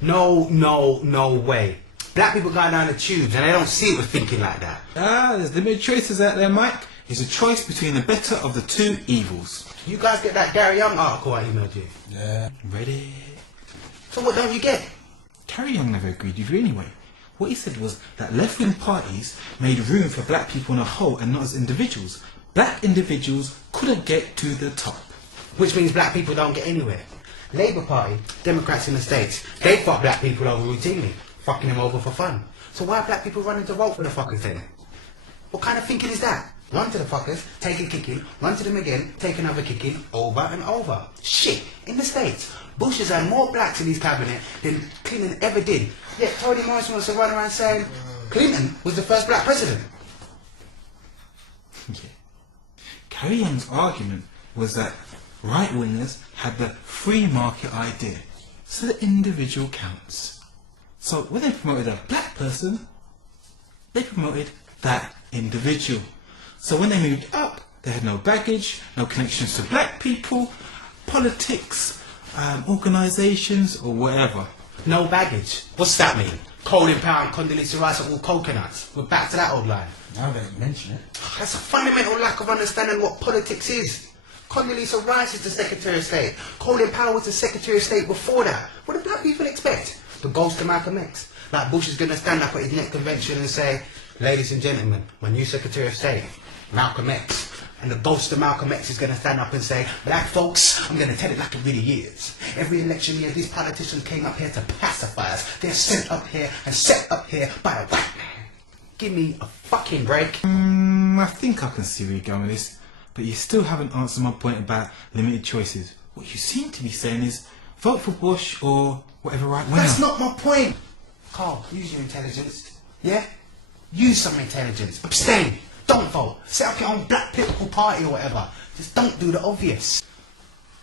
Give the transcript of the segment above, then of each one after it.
No way. Black people go down the tubes and they don't see it with thinking like that. There's limited choices out there, Mike. It's a choice between the better of the two evils. You guys get that Gary Young article I emailed you? Yeah. Ready? So what don't you get? Gary Young never agreed with you anyway. What he said was that left-wing parties made room for black people on a whole and not as individuals. Black individuals couldn't get to the top. Which means black people don't get anywhere. Labour Party, Democrats in the States, they fuck black people over routinely, fucking them over for fun. So why are black people running to vote for the fuckers then? What kind of thinking is that? Run to the fuckers, take a kicking, run to them again, take another kicking, over and over. Shit, in the States, Bush has had more blacks in his cabinet than Clinton ever did. Yet Tony Morrison wants to run around saying Clinton was the first black president. Yeah. Gary Young's argument was that right-wingers had the free market idea, so the individual counts. So when they promoted a black person, they promoted that individual. So when they moved up, they had no baggage, no connections to black people, politics, organisations or whatever. No baggage? What's that mean? Colin Powell and Condoleezza Rice are all coconuts. We're back to that old line. Now that you mention it. That's a fundamental lack of understanding what politics is. Condoleezza Rice is the Secretary of State. Colin Powell was the Secretary of State before that. What do black people expect? The ghost of Malcolm X. Like Bush is going to stand up at his next convention and say, ladies and gentlemen, my new Secretary of State, Malcolm X. And the ghost of Malcolm X is going to stand up and say, black folks, I'm going to tell it like it really is. Every election year, these politicians came up here to pacify us. They're sent up here and set up here by a white man. Give me a fucking break. I think I can see where you're going with this, but you still haven't answered my point about limited choices. What you seem to be saying is, vote for Bush or whatever right winger. That's not my point. Carl, use your intelligence. Yeah? Use some intelligence. Abstain. Don't vote. Set up your own black political party or whatever. Just don't do the obvious.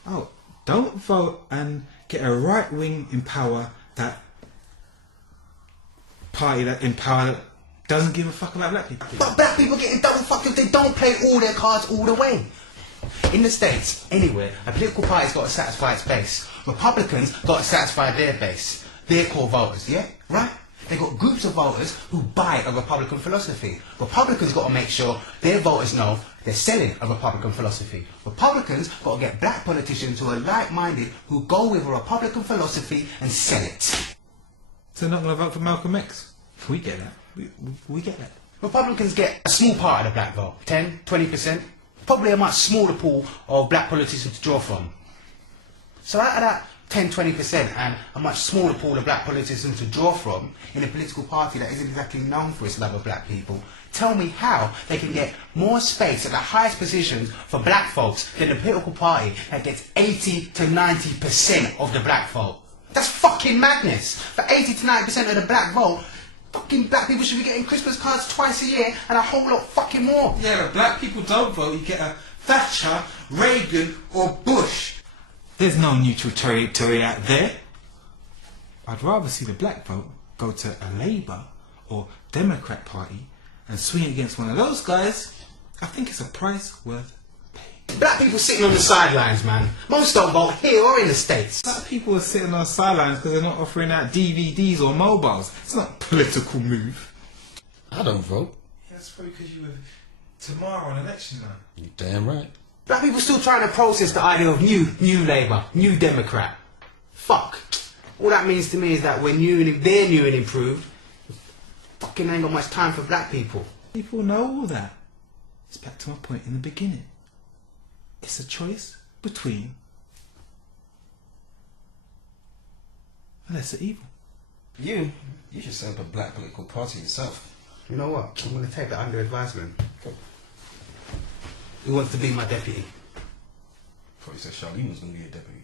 Oh, don't vote and get a right wing in power that party that in power that doesn't give a fuck about black people. But black people getting double fucked if they don't play all their cards all the way. In the States, anywhere, a political party's got to satisfy its base. Republicans got to satisfy their base. Their core voters, yeah? Right? They've got groups of voters who buy a Republican philosophy. Republicans got to make sure their voters know they're selling a Republican philosophy. Republicans got to get black politicians who are like-minded, who go with a Republican philosophy and sell it. So they're not going to vote for Malcolm X? We get that. We get that. Republicans get a small part of the black vote, 10, 20%. Probably a much smaller pool of black politicians to draw from. So out of that 10, 20% and a much smaller pool of black politicians to draw from in a political party that isn't exactly known for its love of black people, tell me how they can get more space at the highest positions for black folks than the political party that gets 80 to 90% of the black vote. That's fucking madness. For 80 to 90% of the black vote, fucking black people should be getting Christmas cards twice a year and a whole lot fucking more. Yeah, but black people don't vote. You get a Thatcher, Reagan or Bush. There's no neutral territory out there. I'd rather see the black vote go to a Labour or Democrat party and swing against one of those guys. I think it's a price worth paying. Black people sitting on the sidelines, man. Most don't vote here or in the States. Black people are sitting on the sidelines because they're not offering out DVDs or mobiles. It's not a political move. I don't vote. Yeah, that's probably because you were tomorrow on election night. You damn right. Black people still trying to process the idea of new Labour, new Democrat. Fuck. All that means to me is that when they're new and improved, fucking ain't got much time for black people. People know all that. It's back to my point in the beginning. It's a choice between a lesser evil. You should set up a black political party yourself. You know what? I'm going to take that under advisement. Who wants to be my deputy? Thought you said Charlene was going to be a deputy.